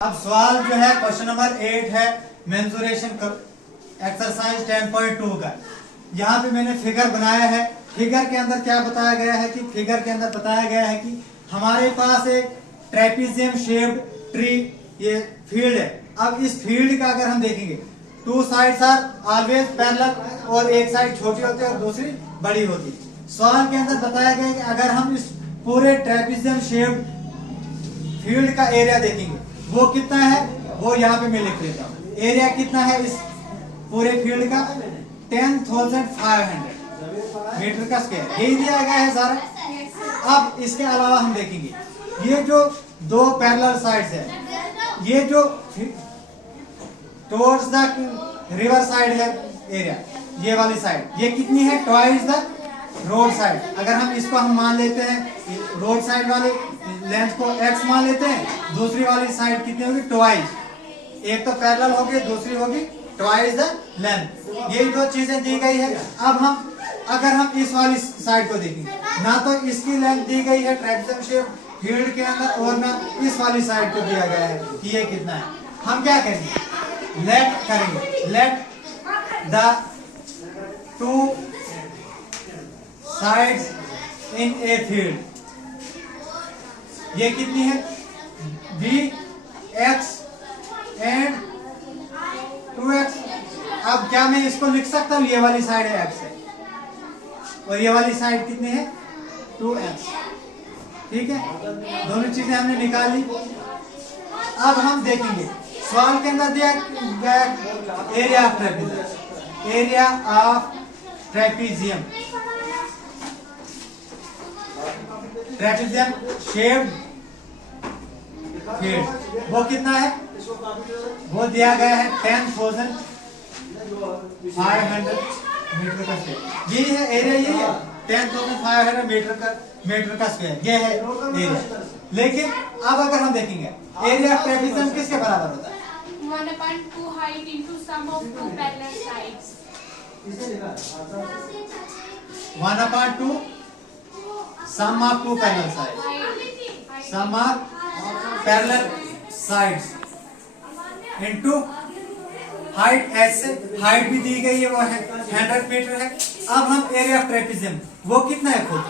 अब सवाल जो है क्वेश्चन नंबर 8 है मेंसुरेशन एक्सरसाइज 10.2 का। यहाँ पे मैंने फिगर बनाया है। फिगर के अंदर क्या बताया गया है कि फिगर के अंदर बताया गया है कि हमारे पास एक ट्रेपीजियम शेप्ड ट्री ये फील्ड है। अब इस फील्ड का अगर हम देखेंगे two sides are always parallel और एक साइड छोटी होती है और दूसरी बड़ी होती है। सवाल के अंदर बताया गया है कि अगर हम इस पूरे ट्रेपीजियम शेप्ड फील्ड का एरिया देखेंगे वो कितना है, वो यहाँ पे मैं लिख लेता हूँ। एरिया कितना है इस पूरे फील्ड का 10,500 मीटर का स्क्वायर, यही दिया गया है सारा। अब इसके अलावा हम देखेंगे ये जो दो पैरेलल साइड्स है, ये जो टुवर्ड्स द रिवर साइड है एरिया, ये वाली साइड ये कितनी है, ट्वाइस द रोड साइड। अगर हम इसको हम मान लेते हैं रोड साइड वाली लेंथ को x मान लेते हैं, दूसरी वाली साइड कितनी होगी, ट्वाइस। एक तो पैरेलल होगी, दूसरी होगी ट्वाइस द लेंथ। यही दो चीजें दी गई है। अब हम अगर हम इस वाली साइड को देखेंगे, ना तो इसकी लेंथ दी गई है ट्रेपीजियम शेप फील्ड के अंदर और ना इस वाली साइड को दिया गया है कि ये कितना है। हम क्या करेंगे, लेट करेंगे, let the two sides in a field, ये कितनी है, बी एक्स एंड 2x। अब क्या मैं इसको लिख सकता हूं, ये वाली साइड है x है और ये वाली साइड कितनी है, 2x। ठीक है, दोनों चीजें हमने निकाल ली। अब हम देखेंगे सवाल के अंदर दिया गया area of trapezium, area of trapezium trapezium shaped field वो कितना है, वो दिया गया है 10,500 मीटर का स्क्वायर। यही है एरिया, यही है 10,500 मीटर का स्क्वायर, ये है एरिया। लेकिन अब अगर हम देखेंगे एरिया ऑफ ट्रेपीजियम किसके बराबर होता है, 1/2 height into sum of two parallel sides. 1/2 sum of two parallel sides, sum of parallel sides into height. ऐसे हाइट भी दी गई है, वो है 100 मीटर है। अब हम एरिया ऑफ ट्रेपीजियम वो कितना है, खुद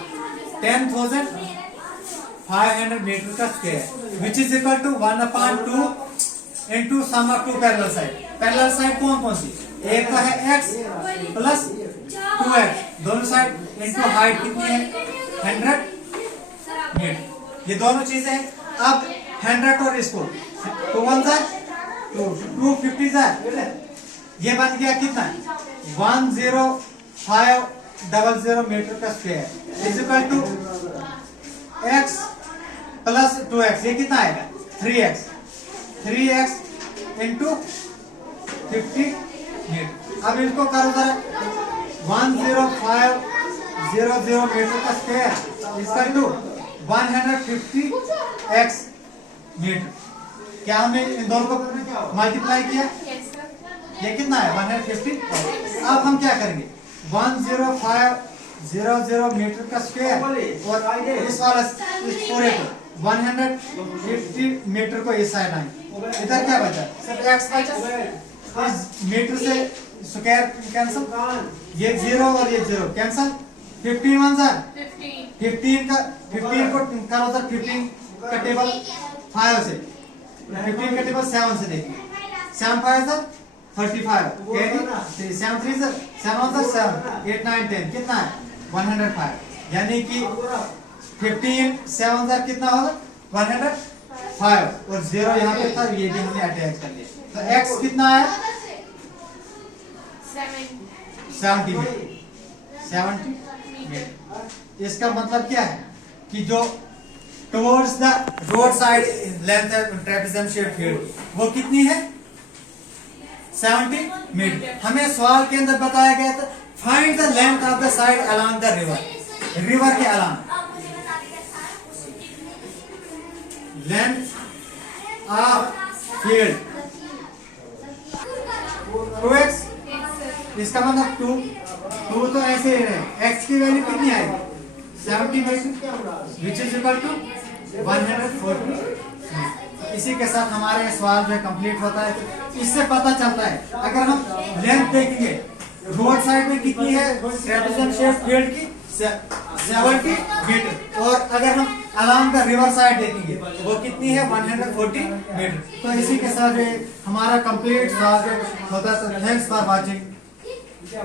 10,500 मीटर का square, which is equal to 1/2 into sum of two parallel side. Parallel side कौन कौन सी, एक तो है x प्लस 2x, दोनों साइड इंटू हाइट कितनी है 100 मीटर, ये दोनों चीजें हैं। अब 100 और इसको 2 1 250 ये बन गया कितना, 10500 मीटर का square is equal to x plus 2x, ये कितना आएगा 3x इंटू 50 मीटर। अब इसको करो जरा, 10500 मीटर का square is to 150x metre. क्या हमने इन दोनों को मल्टीप्लाई किया, ये कितना है 150। अब हम क्या करेंगे 10500 मीटर का स्क्वायर और इस वाला इस पूरे को 150 मीटर को इस साइड आएंगे, इधर क्या बचा, सिर्फ x बचा। इस मीटर से स्क्वायर कैंसिल, ये 0 और ये 0 कैंसिल, 15 1 15 का 15 को करो सर, 15 का टेबल 5 से, 15 का टेबल 7 से देखिए, 7 5 सर 35, 7 3 सर 7 सर 7 8 9 10 कितना है 105, यानी कि 15 7 सर कितना होगा 105 और 0 यहाँ पे था, ये भी हमने अटैच कर लिया। तो x कितना है 70 मीटर। इसका मतलब क्या है कि जो towards the road side length है ट्रेपीजियम शेप फील्ड वो कितनी है 70 मीटर। हमें सवाल के अंदर बताया गया था find the length of the side along the river, river के along length of field 2x, इसका मतलब 2 तो ऐसे ही रहे, x की वैल्यू कितनी आएगी 70 meter, which is equal to 140। इसी के साथ हमारे ये सवाल जो है कंप्लीट होता है। तो इससे पता चलता है, अगर हम लेंथ देखेंगे रोड साइड में कितनी है ट्रेपेजियम शेप फील्ड की 70 मीटर, और अगर हम अलोंग द रिवर साइड देखेंगे वो कितनी है 140 मीटर। तो इसी के साथ हमारा कंप्लीट सवाल जो होता है। Thanks for watching.